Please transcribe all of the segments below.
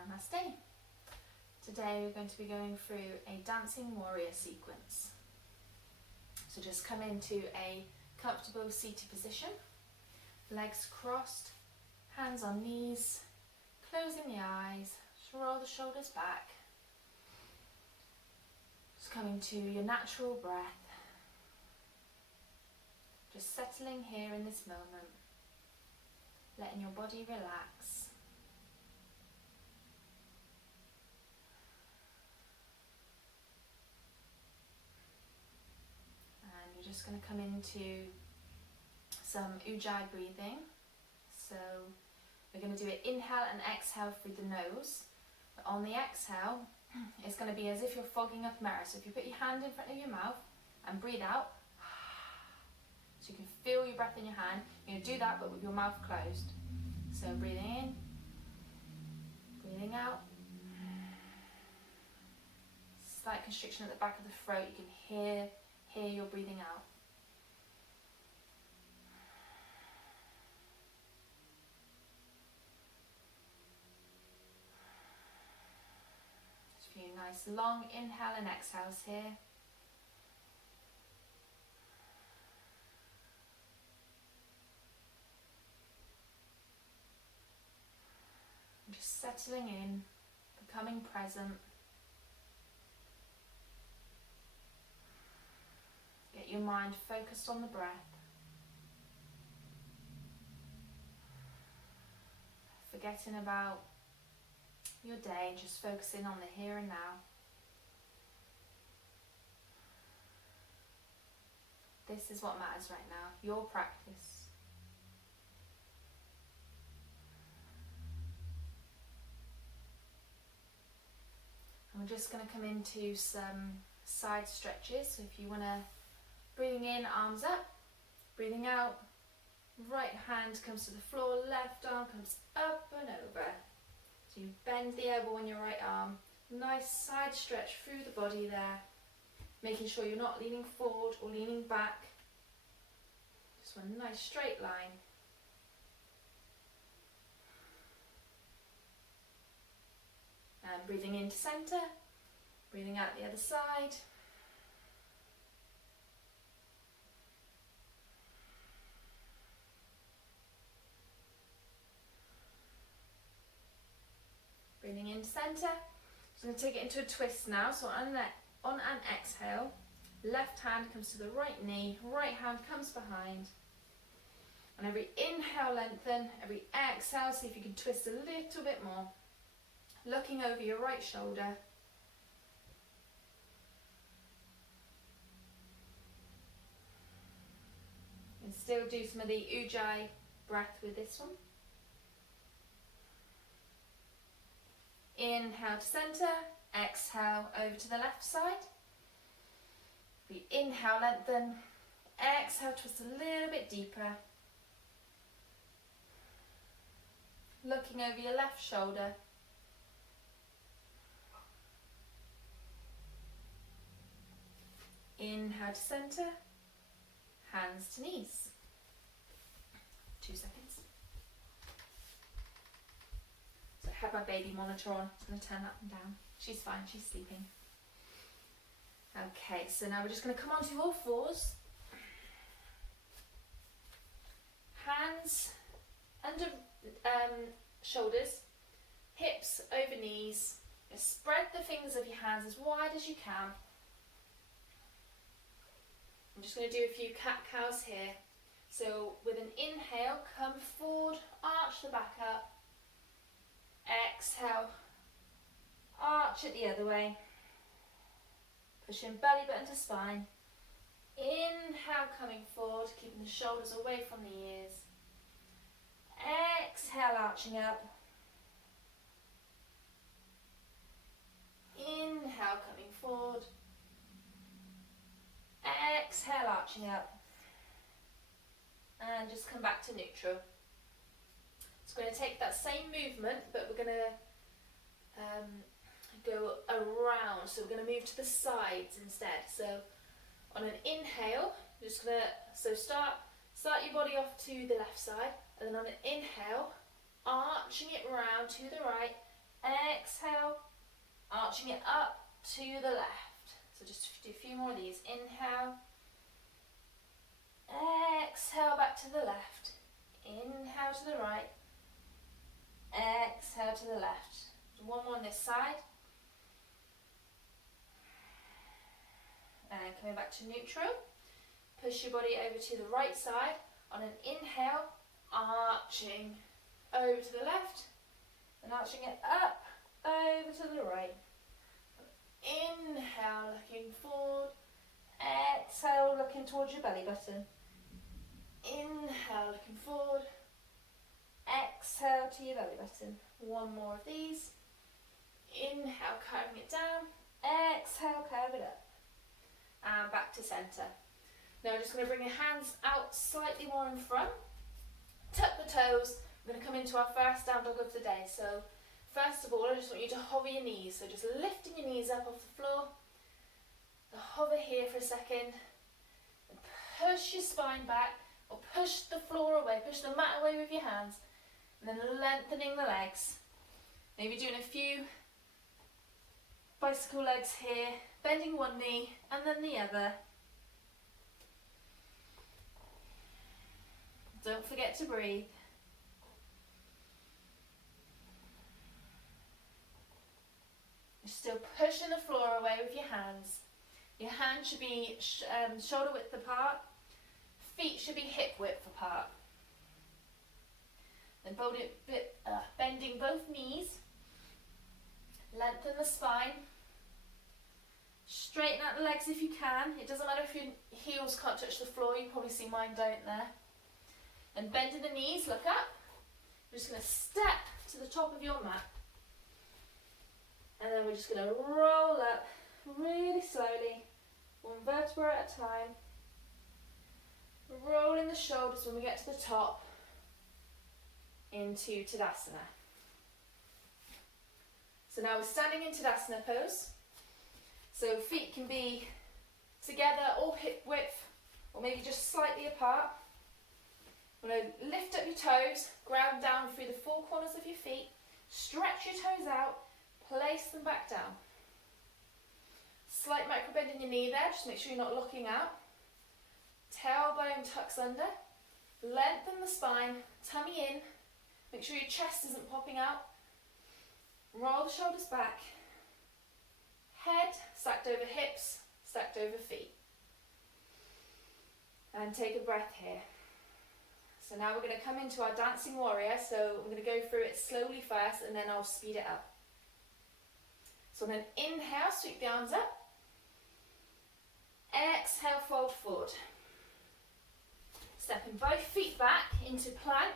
Namaste. Today we're going to be going through a dancing warrior sequence. So just come into a comfortable seated position, legs crossed, hands on knees, closing the eyes, just roll the shoulders back. Just coming to your natural breath, just settling here in this moment, letting your body relax. We're just going to come into some Ujjayi breathing. So we're going to do it inhale and exhale through the nose. But on the exhale, it's going to be as if you're fogging up a mirror. So if you put your hand in front of your mouth and breathe out, so you can feel your breath in your hand, you're going to do that but with your mouth closed. So breathing in, breathing out. Slight constriction at the back of the throat, you can hear your breathing out. Just a few nice long inhale and exhales here. And just settling in, becoming present. Get your mind focused on the breath. Forgetting about your day, just focusing on the here and now. This is what matters right now, your practice. And we're just going to come into some side stretches. So if you want to, breathing in, arms up, breathing out, right hand comes to the floor, left arm comes up and over. So you bend the elbow on your right arm, nice side stretch through the body there, making sure you're not leaning forward or leaning back. Just one nice straight line. And breathing into centre, breathing out the other side. Breathing into centre. So I'm going to take it into a twist now. So on an exhale, left hand comes to the right knee, right hand comes behind. And every inhale, lengthen. Every exhale, see if you can twist a little bit more. Looking over your right shoulder. And still do some of the Ujjayi breath with this one. Inhale to centre, exhale over to the left side. We inhale, lengthen, exhale, twist a little bit deeper. Looking over your left shoulder. Inhale to centre, hands to knees. 2 seconds. So I have my baby monitor on, I'm going to turn that one down. She's fine, she's sleeping. Okay, so now we're just going to come onto all fours. Hands under shoulders, hips over knees. Just spread the fingers of your hands as wide as you can. I'm just going to do a few cat-cows here. So with an inhale, come forward, arch the back up. Exhale, arch it the other way. Pushing belly button to spine. Inhale, coming forward, keeping the shoulders away from the ears. Exhale, arching up. Inhale, coming forward. Exhale, arching up. And just come back to neutral. So we're going to take that same movement, but we're going to go around. So we're going to move to the sides instead. So on an inhale, you're just going to start your body off to the left side, and then on an inhale, arching it round to the right. Exhale, arching it up to the left. So just do a few more of these. Inhale, exhale back to the left. Inhale to the right, exhale to the left. One more on this side. And coming back to neutral. Push your body over to the right side. On an inhale, arching over to the left. And arching it up, over to the right. Inhale, looking forward. Exhale, looking towards your belly button. Inhale, looking forward. Exhale to your belly button. One more of these. Inhale, curving it down. Exhale, curve it up. And back to centre. Now I'm just going to bring your hands out slightly more in front. Tuck the toes. We're going to come into our first down dog of the day. So first of all, I just want you to hover your knees. So just lifting your knees up off the floor. Hover here for a second. And push your spine back, or push the floor away, push the mat away with your hands. And then lengthening the legs. Maybe doing a few bicycle legs here, bending one knee and then the other. Don't forget to breathe. You're still pushing the floor away with your hands. Your hands should be shoulder width apart. Feet should be hip width apart. Then bending both knees. Lengthen the spine. Straighten out the legs if you can. It doesn't matter if your heels can't touch the floor. You probably see mine don't there. And bending the knees, look up. We're just going to step to the top of your mat. And then we're just going to roll up really slowly, one vertebra at a time. Rolling the shoulders when we get to the top into Tadasana. So now we're standing in Tadasana pose. So feet can be together or hip width, or maybe just slightly apart. We're going to lift up your toes, ground down through the four corners of your feet, stretch your toes out, place them back down. Slight micro bend in your knee there, just make sure you're not locking out. Tailbone tucks under, lengthen the spine, tummy in, make sure your chest isn't popping out. Roll the shoulders back, head stacked over hips, stacked over feet. And take a breath here. So now we're going to come into our dancing warrior, so I'm going to go through it slowly first and then I'll speed it up. So on an inhale, sweep the arms up. Exhale, fold forward. Stepping both feet back into plank.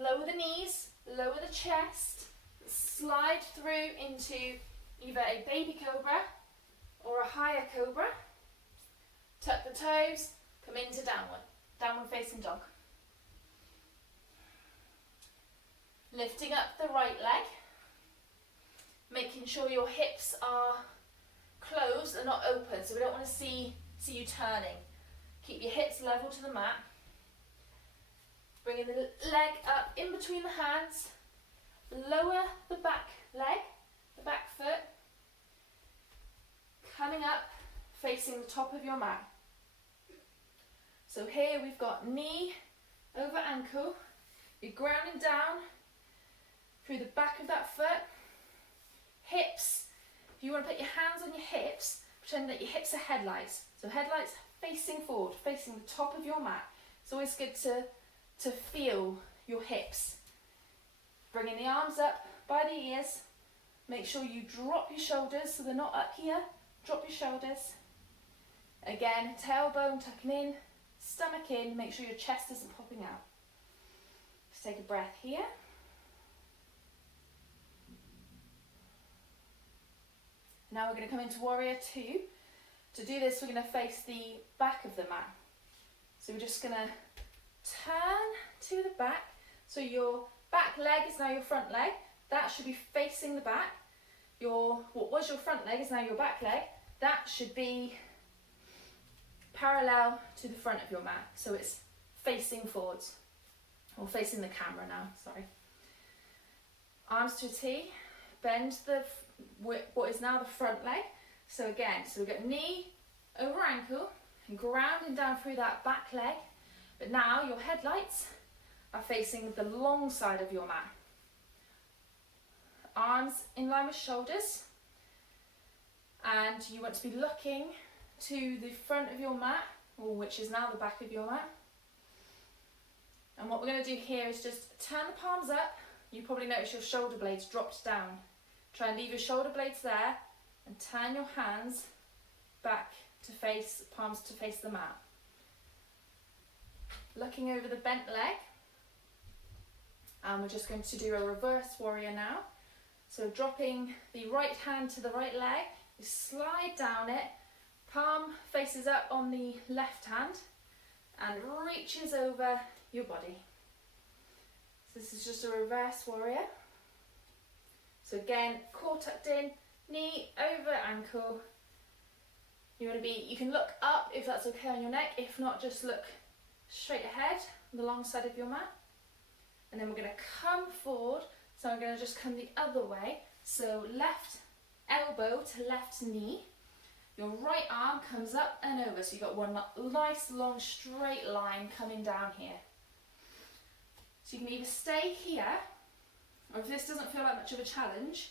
Lower the knees, lower the chest. Slide through into either a baby cobra or a higher cobra. Tuck the toes, come into downward facing dog. Lifting up the right leg. Making sure your hips are closed and not open, so we don't want to see you turning. Keep your hips level to the mat. Bringing the leg up in between the hands. Lower the back leg, the back foot. Coming up, facing the top of your mat. So here we've got knee over ankle. You're grounding down through the back of that foot. Hips, if you want to put your hands on your hips, pretend that your hips are headlights. So headlights facing forward, facing the top of your mat. It's always good to feel your hips. Bringing the arms up by the ears. Make sure you drop your shoulders so they're not up here. Drop your shoulders. Again, tailbone tucking in, stomach in. Make sure your chest isn't popping out. Just take a breath here. Now we're going to come into Warrior 2. To do this, we're going to face the back of the mat. So we're just going to turn to the back. So your back leg is now your front leg. That should be facing the back. What was your front leg is now your back leg. That should be parallel to the front of your mat. So it's facing forwards. Or facing the camera now, sorry. Arms to a T. bend what is now the front leg. So again, so we've got knee over ankle and grounding down through that back leg. But now your headlights are facing the long side of your mat. Arms in line with shoulders. And you want to be looking to the front of your mat, or which is now the back of your mat. And what we're going to do here is just turn the palms up. You probably notice your shoulder blades dropped down. Try and leave your shoulder blades there and turn your hands back to face, palms to face the mat. Looking over the bent leg. And we're just going to do a reverse warrior now. So dropping the right hand to the right leg, you slide down it, palm faces up on the left hand and reaches over your body. So this is just a reverse warrior. So again, core tucked in, knee over ankle. You can look up if that's okay on your neck. If not, just look straight ahead on the long side of your mat. And then we're going to come forward. So I'm going to just come the other way. So left elbow to left knee. Your right arm comes up and over. So you've got one nice long straight line coming down here. So you can either stay here, or if this doesn't feel like much of a challenge,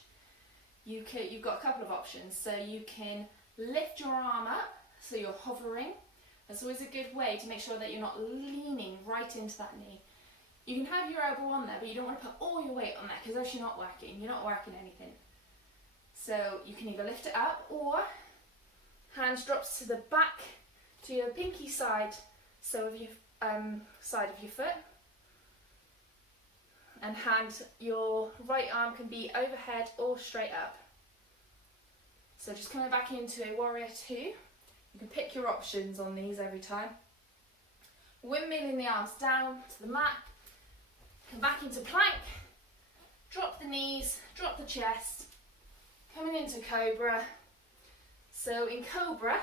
you've got a couple of options. So you can lift your arm up, so you're hovering. That's always a good way to make sure that you're not leaning right into that knee. You can have your elbow on there, but you don't want to put all your weight on there, because else you're not working anything. So you can either lift it up, or hands drops to the back, to your pinky side, so of your side of your foot. And your right arm can be overhead or straight up. So just coming back into a warrior two. You can pick your options on these every time. Windmilling the arms down to the mat. Come back into plank. Drop the knees, drop the chest. Coming into cobra. So in cobra,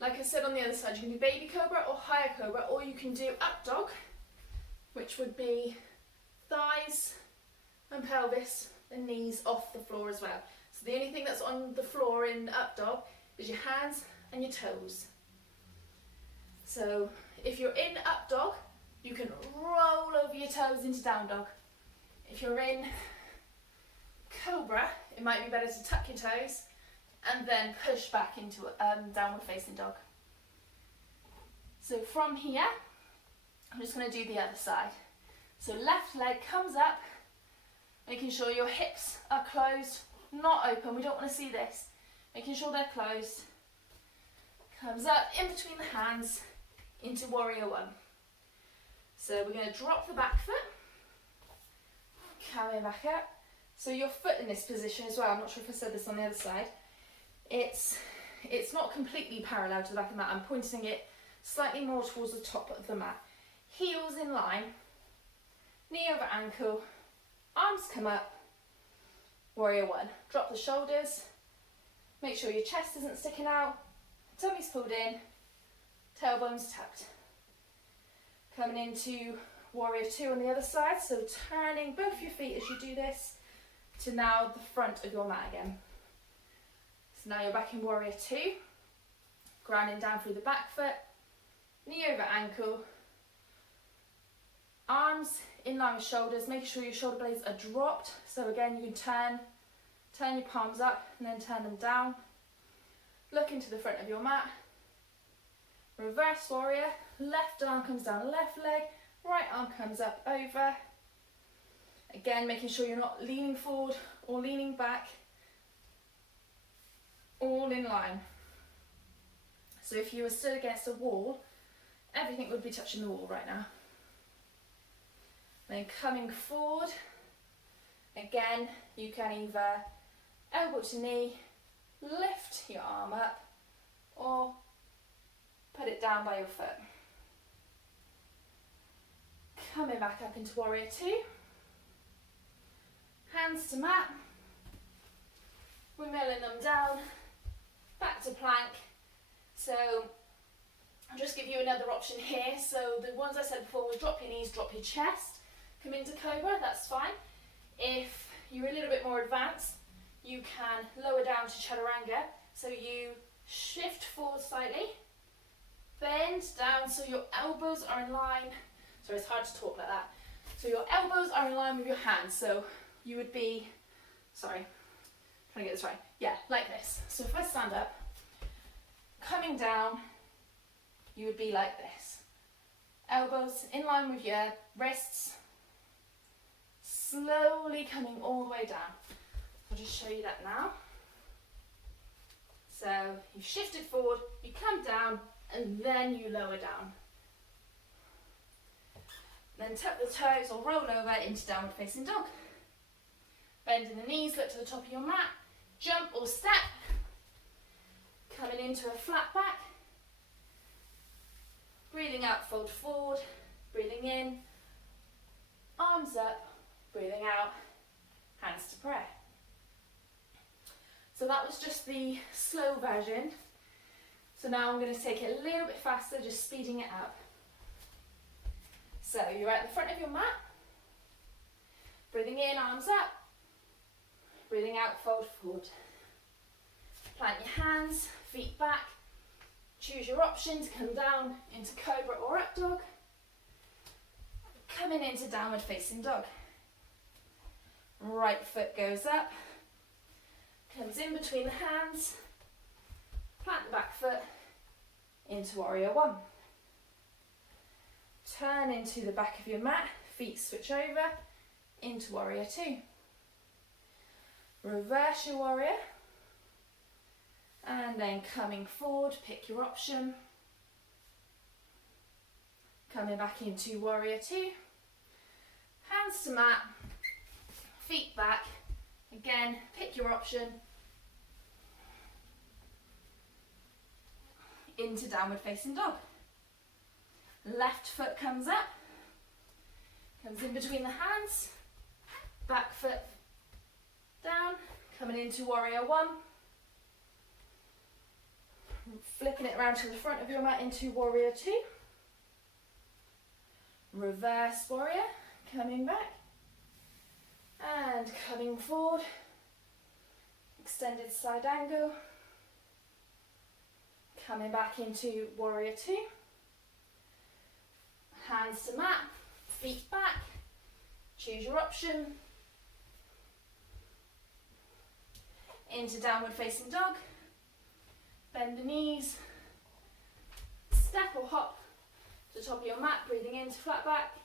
like I said on the other side, you can do baby cobra or higher cobra, or you can do up dog, which would be thighs and pelvis and knees off the floor as well. So the only thing that's on the floor in up dog is your hands and your toes. So if you're in up dog, you can roll over your toes into down dog. If you're in cobra, it might be better to tuck your toes and then push back into downward facing dog. So from here, I'm just going to do the other side. So left leg comes up, making sure your hips are closed, not open. We don't want to see this. Making sure they're closed. Comes up in between the hands into warrior one. So we're going to drop the back foot, coming back up. So your foot in this position as well, I'm not sure if I said this on the other side, it's not completely parallel to the back of the mat. I'm pointing it slightly more towards the top of the mat. Heels in line, knee over ankle, arms come up, warrior one. Drop the shoulders, make sure your chest isn't sticking out, tummy's pulled in, tailbone's tucked. Coming into warrior two on the other side, so turning both your feet as you do this to now the front of your mat again. So now you're back in warrior two, grounding down through the back foot, knee over ankle, arms in line with shoulders, making sure your shoulder blades are dropped. So again, you can turn your palms up and then turn them down. Look into the front of your mat. Reverse warrior, left arm comes down left leg, right arm comes up over. Again, making sure you're not leaning forward or leaning back. All in line. So if you were stood against a wall, everything would be touching the wall right now. Then coming forward, again, you can either elbow to knee, lift your arm up, or put it down by your foot. Coming back up into warrior two. Hands to mat. We're milling them down. Back to plank. So I'll just give you another option here. So the ones I said before was drop your knees, drop your chest. Come into cobra, that's fine. If you're a little bit more advanced, you can lower down to chaturanga. So you shift forward slightly, bend down so your elbows are in line. Sorry, it's hard to talk like that. So your elbows are in line with your hands. So you would be, sorry, trying to get this right. Yeah, like this. So if I stand up, coming down, you would be like this. Elbows in line with your wrists, slowly coming all the way down. I'll just show you that now. So you've shifted forward, you come down, and then you lower down. Then tuck the toes or roll over into downward facing dog. Bending the knees, look to the top of your mat, jump or step, coming into a flat back. Breathing out, fold forward, breathing in, arms up, breathing out, hands to prayer. So that was just the slow version. So now I'm going to take it a little bit faster, just speeding it up. So you're at the front of your mat, breathing in, arms up, breathing out, fold forward. Plant your hands, feet back. Choose your option to come down into cobra or up dog. Coming into downward facing dog. Right foot goes up, comes in between the hands, plant the back foot into warrior one. Turn into the back of your mat, feet switch over into warrior two. Reverse your warrior. And then coming forward, pick your option. Coming back into warrior two. Hands to mat, feet back. Again, pick your option. Into downward facing dog. Left foot comes up, comes in between the hands. Back foot down, coming into warrior one. Flipping it around to the front of your mat into warrior two. Reverse warrior, coming back and coming forward. Extended side angle. Coming back into warrior two. Hands to mat, feet back. Choose your option. Into downward facing dog. Bend the knees, step or hop to the top of your mat, breathing in to flat back,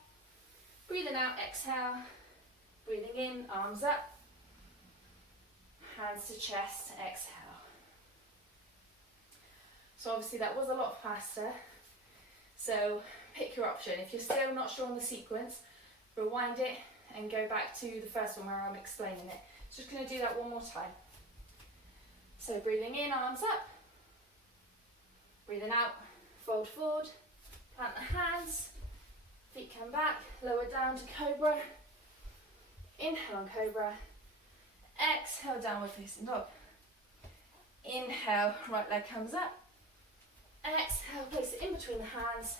breathing out, exhale, breathing in, arms up, hands to chest, exhale. So obviously that was a lot faster, so pick your option. If you're still not sure on the sequence, rewind it and go back to the first one where I'm explaining it. Just going to do that one more time. So breathing in, arms up. Breathing out, fold forward, plant the hands, feet come back, lower down to cobra. Inhale on cobra, exhale downward facing dog. Inhale, right leg comes up. Exhale, place it in between the hands.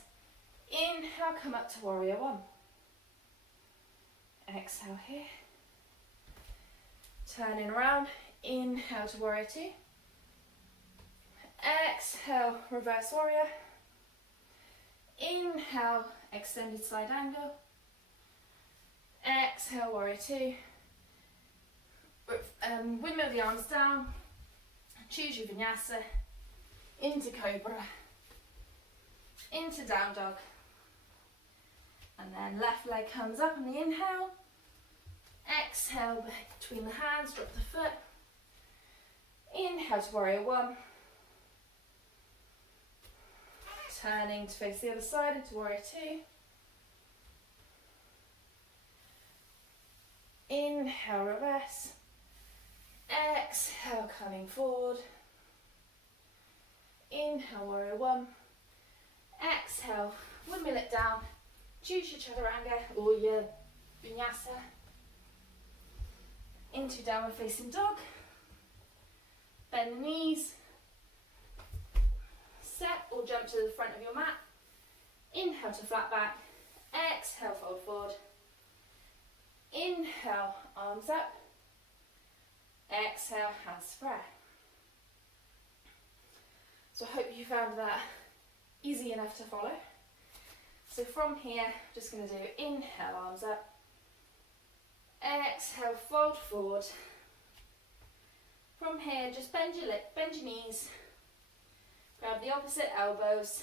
Inhale, come up to warrior one. Exhale here. Turning around, inhale to warrior two. Exhale, reverse warrior. Inhale, extended side angle. Exhale, warrior two. Windmill the arms down. Choose your vinyasa. Into cobra. Into down dog. And then left leg comes up on the inhale. Exhale, between the hands, drop the foot. Inhale to warrior one. Turning to face the other side into warrior two. Inhale, reverse. Exhale, coming forward. Inhale, warrior one. Exhale, windmill it down. Choose your chaturanga or your vinyasa. Into downward facing dog. Bend the knees. Step or jump to the front of your mat. Inhale to flat back. Exhale, fold forward. Inhale, arms up. Exhale, hands to prayer. So I hope you found that easy enough to follow. So from here, just going to do inhale, arms up. Exhale, fold forward. From here, just bend your knees. Grab the opposite elbows.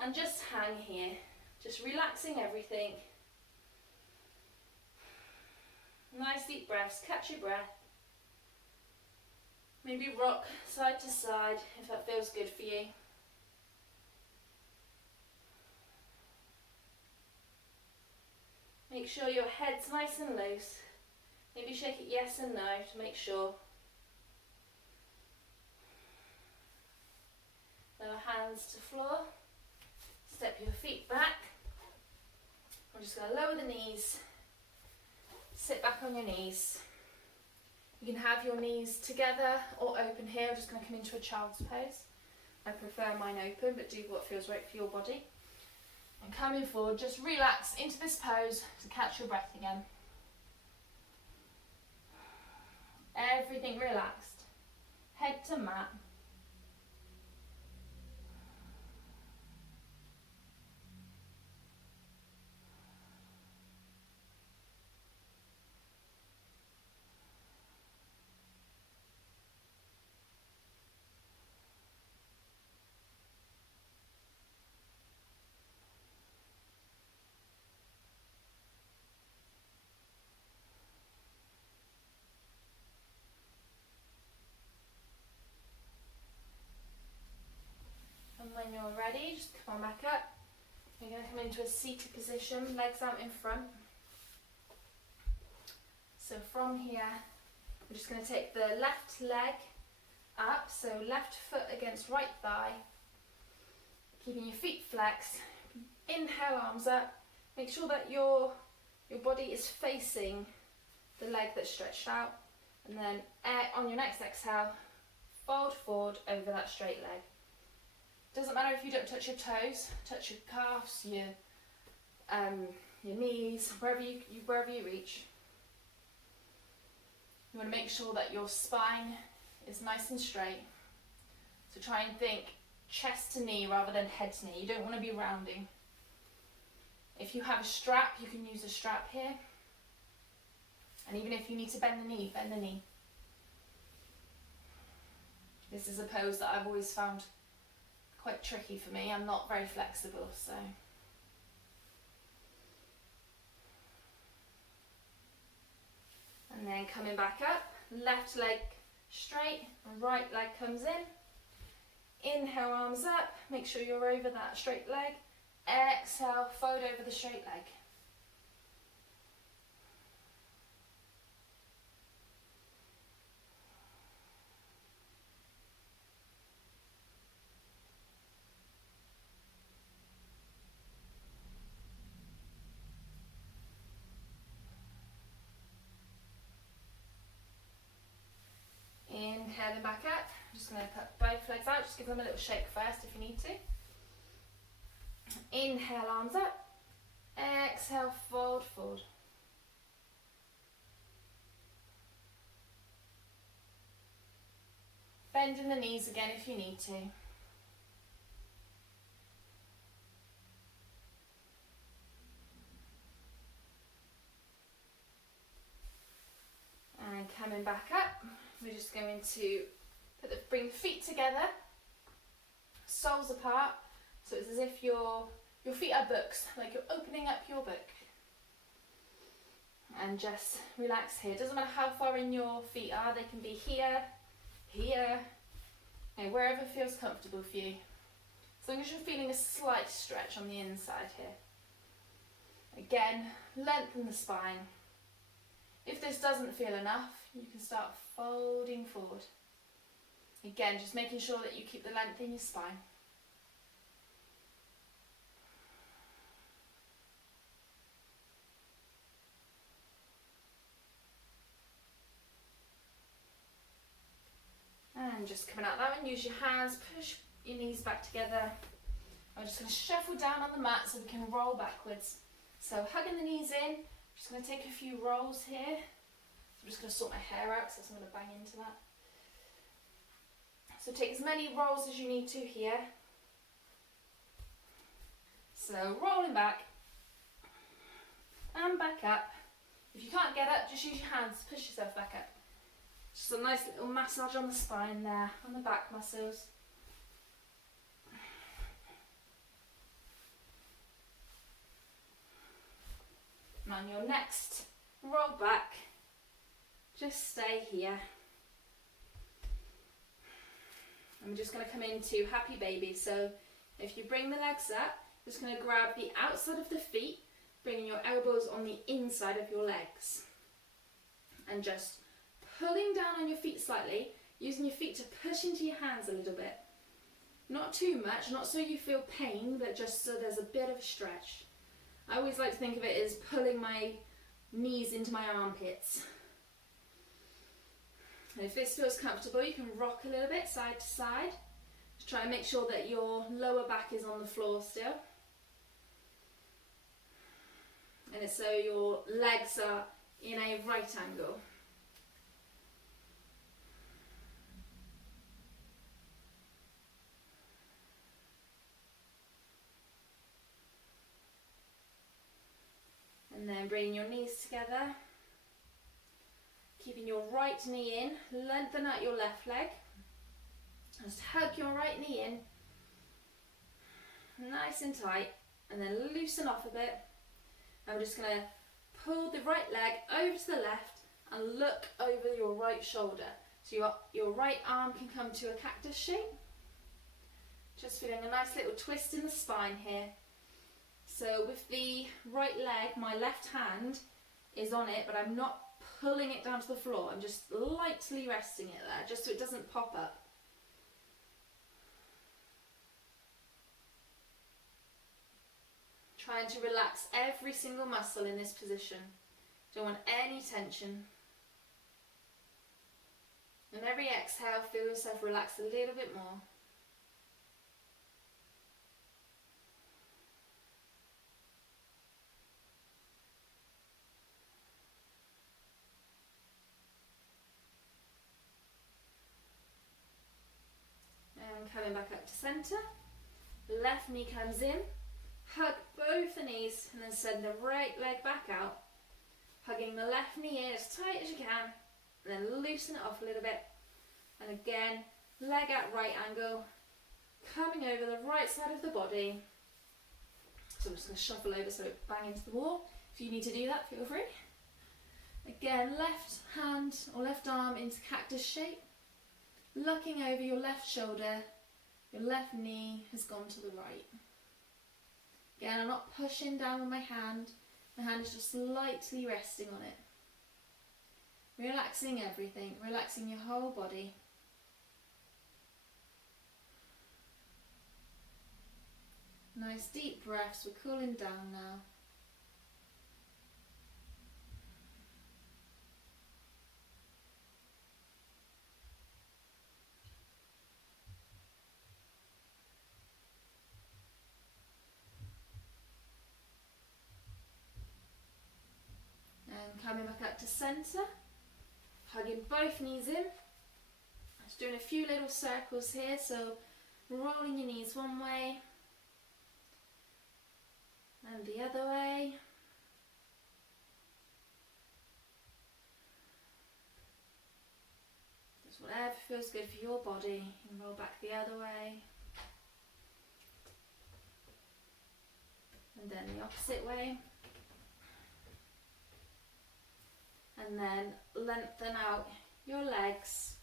And just hang here. Just relaxing everything. Nice deep breaths, catch your breath. Maybe rock side to side if that feels good for you. Make sure your head's nice and loose. Maybe shake it yes and no to make sure. Lower hands to floor. Step your feet back. I'm just going to lower the knees. Sit back on your knees. You can have your knees together or open here. I'm just going to come into a child's pose. I prefer mine open, but do what feels right for your body. And coming forward, just relax into this pose to catch your breath again. Everything relaxed. Head to mat. And when you're ready, just come on back up. You're going to come into a seated position, legs out in front. So from here, I'm just going to take the left leg up, so left foot against right thigh. Keeping your feet flexed. Inhale, arms up. Make sure that your body is facing the leg that's stretched out. And then on your next exhale, fold forward over that straight leg. Doesn't matter if you don't touch your toes, touch your calves, your knees, wherever you reach. You want to make sure that your spine is nice and straight. So try and think chest to knee rather than head to knee. You don't want to be rounding. If you have a strap, you can use a strap here. And even if you need to bend the knee, bend the knee. This is a pose that I've always found quite tricky for me. I'm not very flexible, so. And then coming back up, left leg straight, right leg comes in. Inhale, arms up, make sure you're over that straight leg. Exhale, fold over the straight leg. Inhaling back up. I'm just going to put both legs out, just give them a little shake first if you need to. Inhale, arms up. Exhale, fold forward. Bending the knees again if you need to. And coming back up, we're just going to bring the feet together, soles apart, so it's as if your feet are books, like you're opening up your book. And just relax here. Doesn't matter how far in your feet are, they can be here, here, wherever feels comfortable for you. As long as you're feeling a slight stretch on the inside here. Again, lengthen the spine. If this doesn't feel enough, you can start folding forward. Again, just making sure that you keep the length in your spine. And just coming out that one, use your hands, push your knees back together. I'm just going to shuffle down on the mat so we can roll backwards. So hugging the knees in, just going to take a few rolls here. just going to sort my hair out because I'm going to bang into that. So take as many rolls as you need to here. So rolling back and back up. If you can't get up, just use your hands to push yourself back up. Just a nice little massage on the spine there, on the back muscles. And on your next roll back, just stay here. I'm just going to come into happy baby. So if you bring the legs up, just going to grab the outside of the feet, bringing your elbows on the inside of your legs. And just pulling down on your feet slightly, using your feet to push into your hands a little bit. Not too much, not so you feel pain, but just so there's a bit of a stretch. I always like to think of it as pulling my knees into my armpits. And if this feels comfortable, you can rock a little bit side to side. Just try and make sure that your lower back is on the floor still. And it's so your legs are in a right angle. And then bringing your knees together. Keeping your right knee in, lengthen out your left leg. Just hug your right knee in, nice and tight, and then loosen off a bit. And we're just going to pull the right leg over to the left and look over your right shoulder. So your right arm can come to a cactus shape. Just feeling a nice little twist in the spine here. So with the right leg, my left hand is on it, but I'm not pulling it down to the floor. I'm just lightly resting it there, just so it doesn't pop up. Trying to relax every single muscle in this position. Don't want any tension. And every exhale, feel yourself relax a little bit more. And coming back up to centre. Left knee comes in. Hug both the knees and then send the right leg back out. Hugging the left knee in as tight as you can. And then loosen it off a little bit. And again, leg at right angle. Coming over the right side of the body. So I'm just going to shuffle over so it bang into the wall. If you need to do that, feel free. Again, left hand or left arm into cactus shape. Looking over your left shoulder. Your left knee has gone to the right. Again, I'm not pushing down with my hand. My hand is just lightly resting on it. Relaxing everything, relaxing your whole body. Nice deep breaths, we're cooling down now. And coming back up to centre, hugging both knees in. Just doing a few little circles here, so rolling your knees one way and the other way. Just whatever feels good for your body. You can roll back the other way. And then the opposite way. And then lengthen out your legs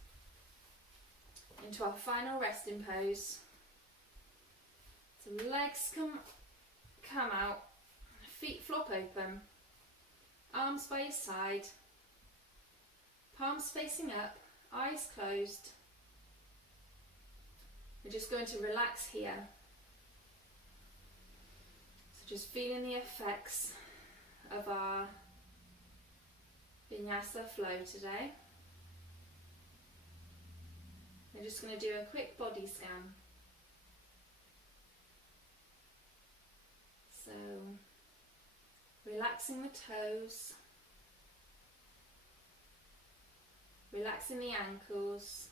into our final resting pose. So legs come out, feet flop open, arms by your side, palms facing up, eyes closed. We're just going to relax here. So just feeling the effects of our Vinyasa flow today. We're just going to do a quick body scan. So, relaxing the toes, Relaxing the ankles.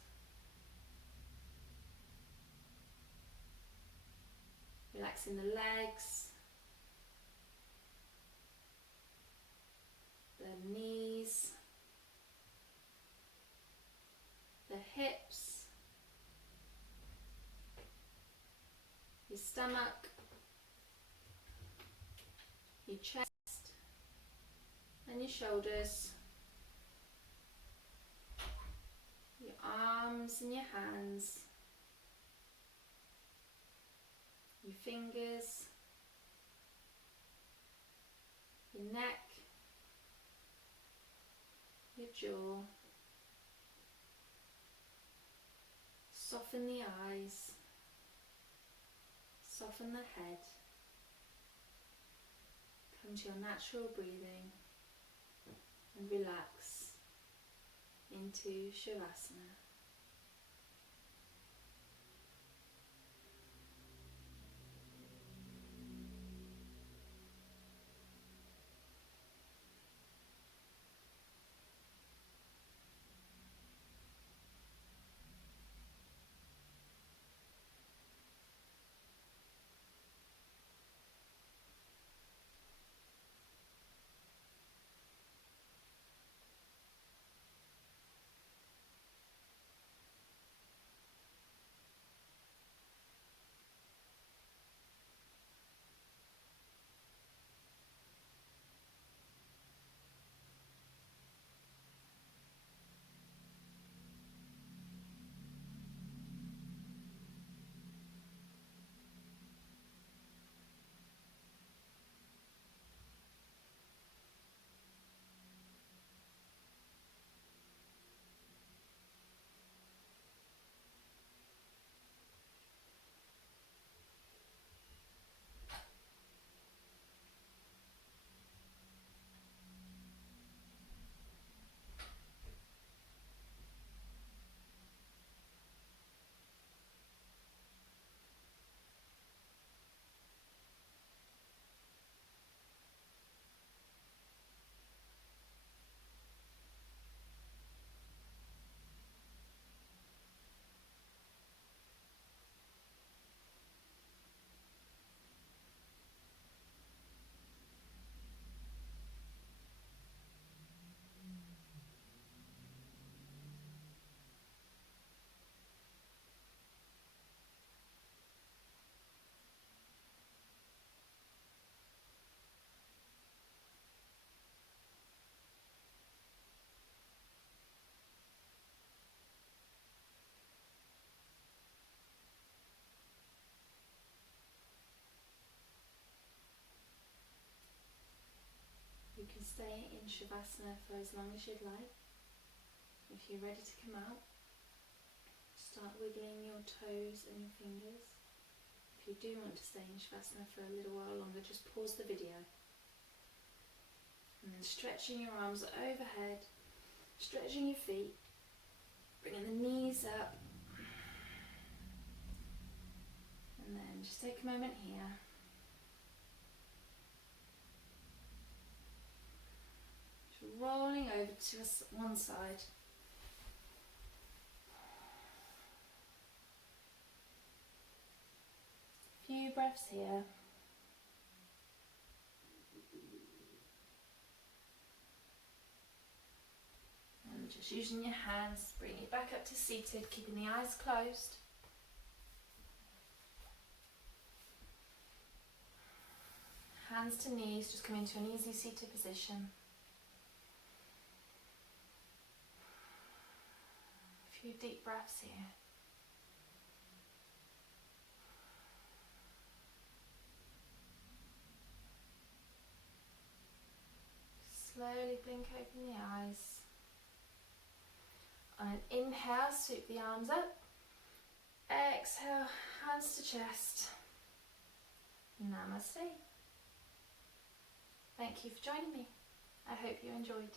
Relaxing the legs. The knees. The hips. Your stomach. Your chest. And your shoulders. Your arms and your hands. Your fingers. Your neck. Your jaw. Soften the eyes. Soften the head. Come to your natural breathing and relax into Shavasana. You can stay in Shavasana for as long as you'd like. If you're ready to come out, start wiggling your toes and your fingers. If you do want to stay in Shavasana for a little while longer, just pause the video. And then stretching your arms overhead, stretching your feet, bringing the knees up. And then just take a moment here. Rolling over to one side. Few breaths here. And just using your hands, bring it back up to seated, keeping the eyes closed. Hands to knees, just come into an easy seated position. A few deep breaths here. Slowly blink open the eyes. On an inhale, sweep the arms up. Exhale, hands to chest. Namaste. Thank you for joining me. I hope you enjoyed.